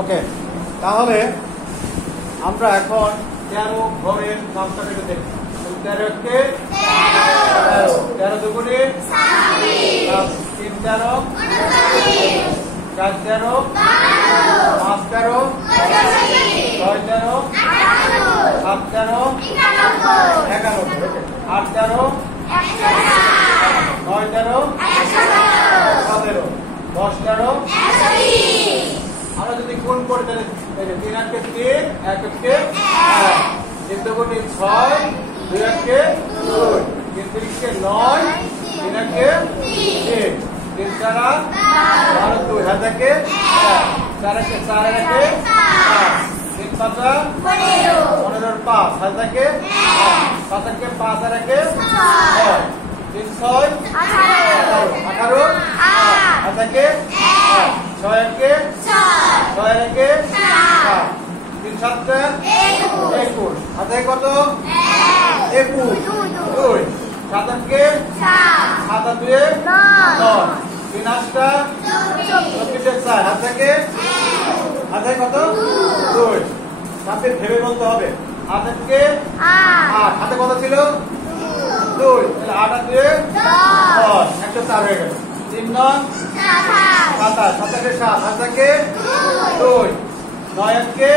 ওকে, তাহলে আমরা এখন 13 ঘরের নামটা কেটে দেখব। 13 কে 13, 13 দুগুণে 26, 3 13 29, 4 13 5 13 6 13 7 13 91, 8 13 9 13 17, 10 13। আমরা যদি গুণ করি তাহলে 3 1 কে 3, 1 1 কে 1, 3 দুগুণে 6, 2 1 কে 2, 3 3 কে 9, 3 1 কে 3, 3 4 12, 2 হাত কে 4 কে 4 কে 5, 3 5 15 5 হাত কে 5 কে 5 কে 6, 3 6 18 হাত কে 6 কে 6 কে 7, 3 7 21 হাতে কত 21, 2 7 কে 7 2 9, 3 8 24 4 হাতে কত 2, সাথে ভেবে বলতে হবে। হাতে কে 8, হাতে কত ছিল 2, তাহলে 8 আর 2 10, 104 হয়ে গেল। 3 9 27, 27 7 হাতে কে 2, 9 কে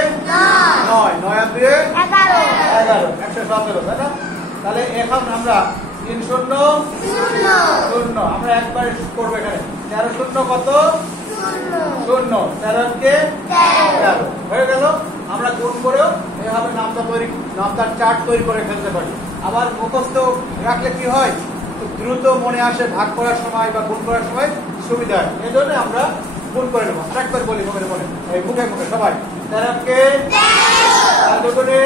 9, 9 আর 2 11, 117, তাই না? তাহলে এখন আমরা 3 0 0 আমরা একবার করব এখানে। 13 0 কত 0, 13 কে 13 হয়ে গেল। আমরা গুণ করেও এইভাবে নামতার চার্ট তৈরি করে ফেলতে পারি। আবার মুখস্থ রাখলে কি হয়, দ্রুত মনে আসে, ভাগ করার সময় বা গুণ করার সময় সুবিধা হয়। এই জন্য আমরা গুণ করে নেবো। ট্র্যাক করে বলি মুখে মুখে, এই মুখে মুখে সবাই। 13 কে 13 দুগুণে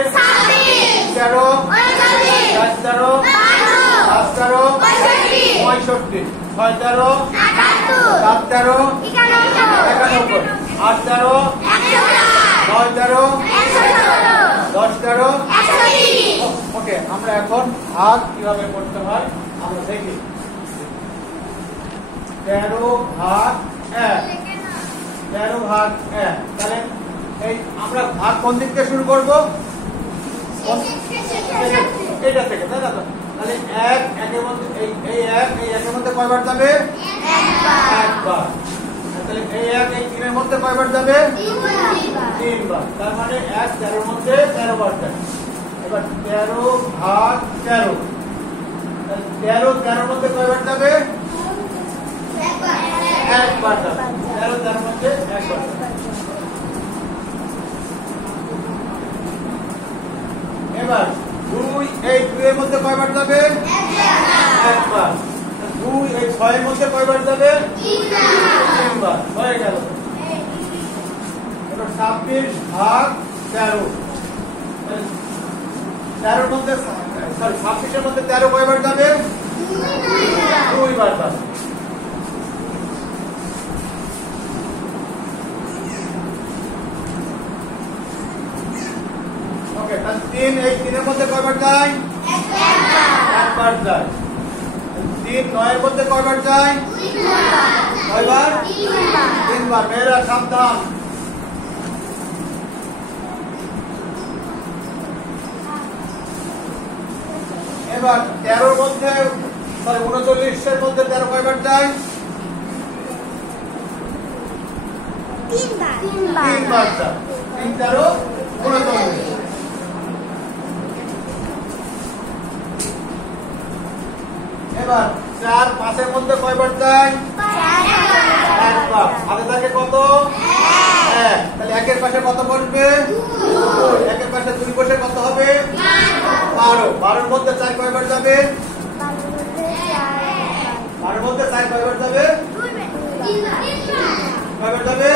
13, 4 13 5 13 65, 6 13 7 13 91, 8 13 9 13 10 13। ওকে, আমরা এখন ভাগ কিভাবে করতে হয় আমরা দেখি। 13 ভাগ 1, 13 ভাগ 1, তাহলে এই আমরা ভাগ কোন দিক থেকে শুরু করব? এইটা থেকে, তাই না? তাহলে 1 একের মধ্যে এই 1 এই একের মধ্যে কয়বার যাবে? একবার। তাহলে এই 1 এই 3 এর মধ্যে কয়বার যাবে? 3 বার। তার মানে 1 13 এর মধ্যে 13 বার যাবে। এবার 13 ভাগ 13, 13 13 এর মধ্যে কয়বার যাবে? একবার যাবে। 13 13 এর মধ্যে একবার যাবে। এবার 2 এই 2 এর মধ্যে কয়বার যাবে? একবার। 2 এই 6 এর মধ্যে কয়বার যাবে? 3 বার। হয়ে গেল। এবার 26 ভাগ 13, 13 এর মধ্যে 26 এর মধ্যে 13 কয়বার যাবে? 2 বার যাবে। ওকে, তাহলে 3 এই 3 এর মধ্যে কয়বার যায়? একবার যায়। 3 9 এর মধ্যে কয়বার যায়? কয়বার? 3 বার। মেয়েরা সাবধান। এবার 13 এর মধ্যে 39 এর মধ্যে 13 কয়বার যায়? 3 বার। 3 বার যায়। 3 13 39। এবার 4 5 এর মধ্যে কয়বার যায়? একবার। হাতে থাকে কত? 1। তাহলে 1 এর পাশে কত বসবে? 2। 1 এর পাশে 2 বসে কত হবে? 12। 12 এর মধ্যে 4 কয়বার যাবে? 12 এর মধ্যে 4 কয়বার যাবে? কয়বার যাবে?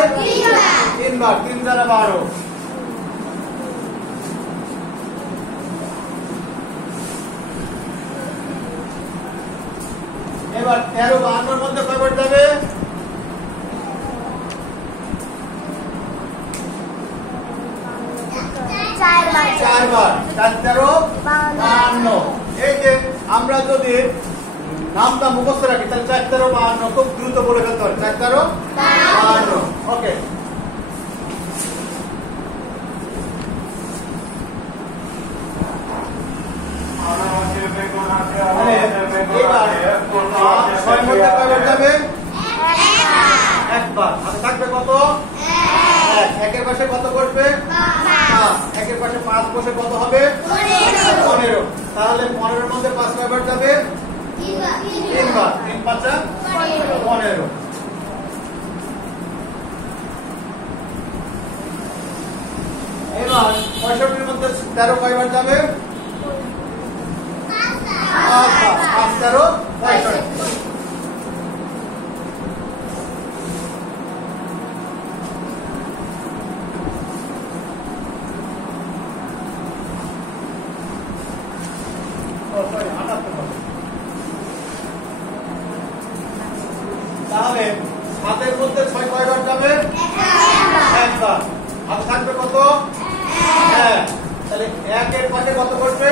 3 বার। 3 দ্বারা 12। এবার 13 52 এর মধ্যে কয়বার যাবে? 4 বার। 4 13 52। এই যে আমরা যদি নামটা মুখস্থ রাখি তাহলে 4 13 52 খুব দ্রুত বলে ফেলতে পারি। 4 13 52। ওকে, পাশে কত বসবে? 5। একের পাশে 5 বসে কত হবে? 15। তাহলে 15 এর মধ্যে 5 কয়বার যাবে? 3 বার। 3 5 15। এবার 65 এর মধ্যে 13 কয়বার যাবে? 5 13 65। তাহলে 7 এর মধ্যে 6 কয়বার যাবে? একবার। আর থাকবে কত? 1। তাহলে 1 এর পাশে কত বসবে?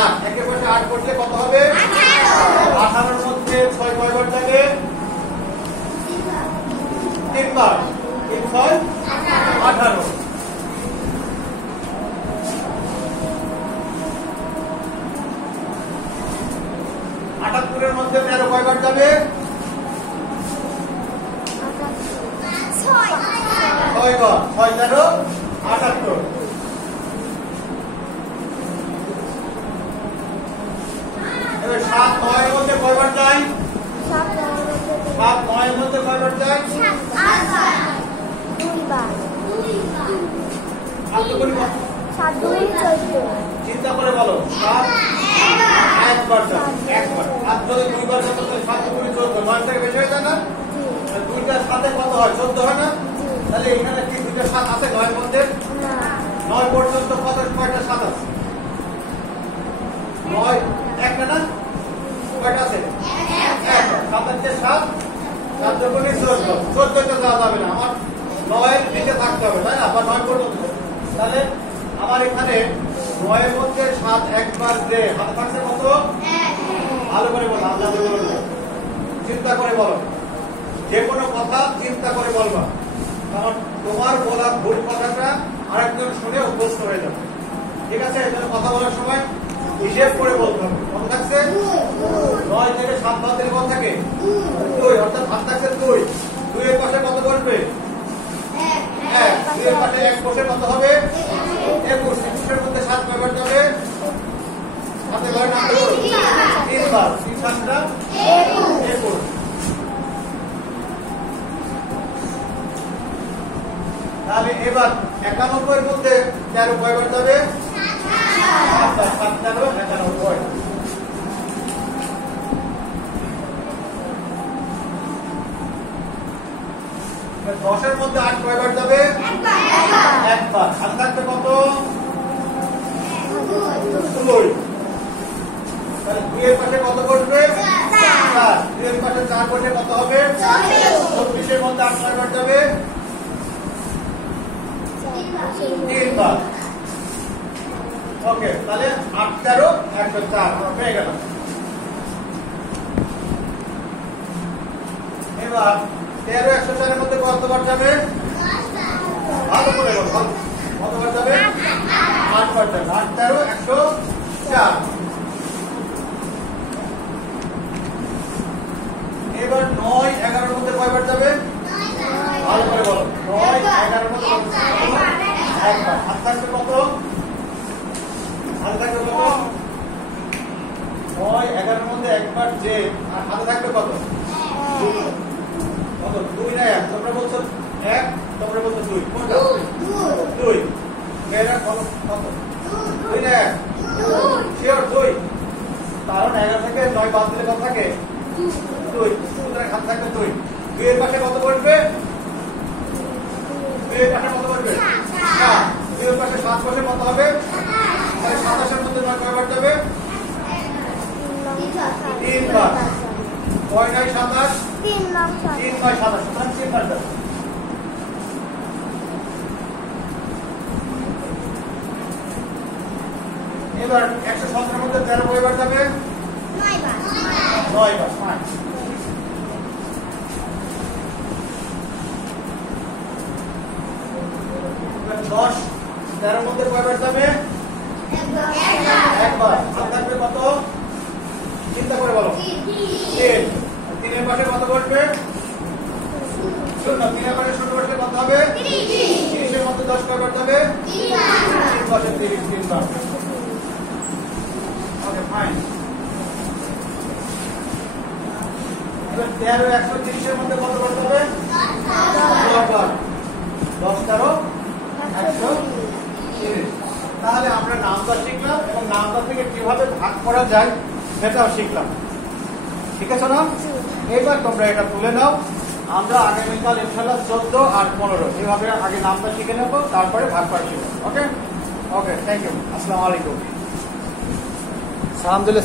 8। 1 এর পাশে 8 বসলে কত হবে? 18 এর মধ্যে 6 কয়বার যাবে? 3 বার। 3 6 18। এর মধ্যে 13 কয়বার যাবে? 6 বার। 6 13 78। এবার 7 9 এর মধ্যে কয়বার যায়? 7 9 এর মধ্যে কয়বার যায়? 2 বার। আর তো বলি 7 2 14। চিন্তা করে বলো। 7 একবার যায়। একবার। আর যদি 2 বার যায় তাহলে 7 2 14। 9 থেকে বেশি হয়ে যায় না? আর 2টার সাথে কত হয়? 14 হয় না? তাহলে এখানে কি 2টা 7 আছে 9 এর মধ্যে? 9 পর্যন্ত কত কয়টা 7 আছে? 9 একটা না? কয়টা আছে? একটা। 7 এর চেয়ে 7 7 দুগুণে 14। 14 তে যাওয়া যাবে না। আমার 9 এর নিচে থাকতে হবে, তাই না? বা 9 পর্যন্ত। তাহলে আমার এখানে 9 এর মধ্যে 7 একবার যে হাতে থাকছে কত? ভালো করে বলো, আন্দাজে বলো, চিন্তা করে বলো। যে কোনো কথা চিন্তা করে বলবা, কারণ তোমার বলা ভুল কথাটা আরেকজন শুনে অভ্যস্ত হয়ে যাবে। ঠিক আছে? এই জন্য কথা বলার সময় হিসেব করে বলতে হবে। কত থাকছে? 9 থেকে 7 বাদ দিলে কত থাকে? 2। অর্থাৎ হাত থাকছে 2। 2 এর পাশে কত বসবে? 1। 2 এর পাশে 1 বসে কত হবে? 21। 21 এর মধ্যে 7 কয়বার যাবে? হাতে ঘরে নামতে করো। 3 বার। 3 7 21। তাহলে এবার 91 এর মধ্যে 13 কয়বার যাবে? 7 7 13 91। এবার 10 এর মধ্যে 8 কয়বার যাবে? একবার। আর থাকবে কত? 2। তাহলে 2 এর পাশে কত বসবে? 4। 2 এর পাশে 4 বসে কত হবে? 24 এর মধ্যে 8 কয়বার যাবে? 3 বার। ওকে, তাহলে 8 13 104 হয়ে গেল। এবার 13 104 এর মধ্যে কতবার যাবে? ভালো করে বলো। কতবার যাবে? 8 বার যাবে। 8 13 104। এবার 9 11 এর মধ্যে কয়বার যাবে? ভালো করে বলো। 9 11 এর মধ্যে একবার। হাত থাকবে কত? হাতে থাকবে কত? 9 11 এর মধ্যে একবার যে, আর হাতে থাকবে কত? কত? 2 না 1? তোমরা বলছো 1, তোমরা বলছো 2। কোনটা? 2। এরা কত? 2 না 1? শিওর 2। কারণ 11 থেকে 9 বাদ দিলে কত থাকে? 2। সুতরাং হাতে থাকবে 2। 2 এর পাশে কত বসবে? 2 এর পাশে কত বসবে? 7। 2 এর পাশে 7 বসে কত হবে? তাহলে 27 এর মধ্যে 9 কয়বার যাবে? 3 বার। 9 9 27 3 9 7। 3 বাই 27। সুতরাং 3 বার যাবে। এবার 117 এর মধ্যে 13 কয়বার যাবে? 9 বার। 9 বার। 5। এবার 10 13 এর মধ্যে কয়বার যাবে? একবার। হাত থাকবে কত? চিন্তা করে বলো। 3। 3 এর পাশে কত বসবে? 0। 3 এর পাশে 0 বসলে কত হবে? 3। 10 কয়বার যাবে? 3 বছর 30 3 বার। Okay fine. এবার 13 130 এর মধ্যে কতবার যাবে? 10 বার। 10 13 130। তাহলে আমরা নামতা শিখলাম এবং নামতা থেকে কিভাবে ভাগ করা যায় সেটাও শিখলাম। ঠিক আছে না? এবার তোমরা এটা তুলে নাও। আমরা আগামীকাল ইনশাআল্লাহ 14 আর 15 এইভাবে আগে নামটা শিখে নেবো, তারপরে ভাগ করা শিখবো। ওকে ওকে, থ্যাংক ইউ। আসসালামু আলাইকুম। সালাম দিলে